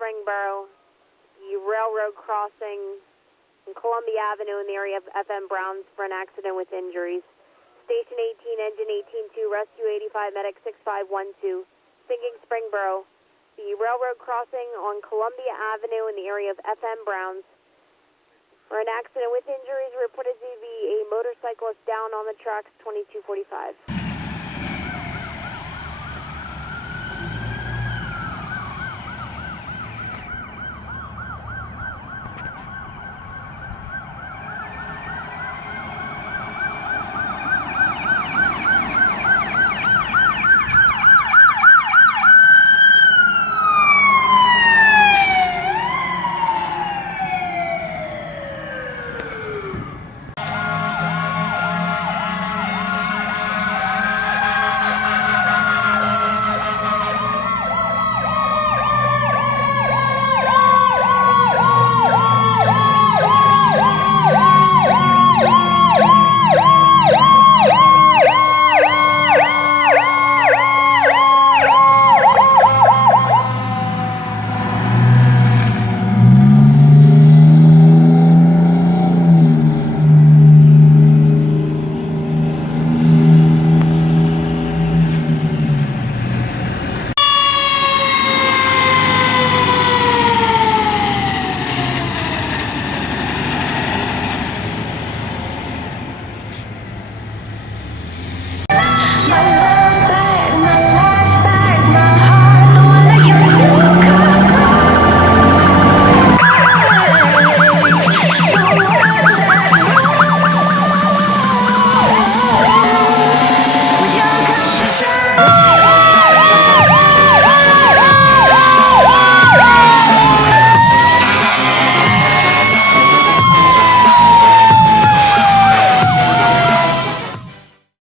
Springboro, the railroad crossing in Columbia Avenue in the area of FM Browns for an accident with injuries. Station 18, engine 18-2, rescue 85, medic 6512. Sinking Springboro, the railroad crossing on Columbia Avenue in the area of FM Browns for an accident with injuries reported to be a motorcyclist down on the tracks, 2245.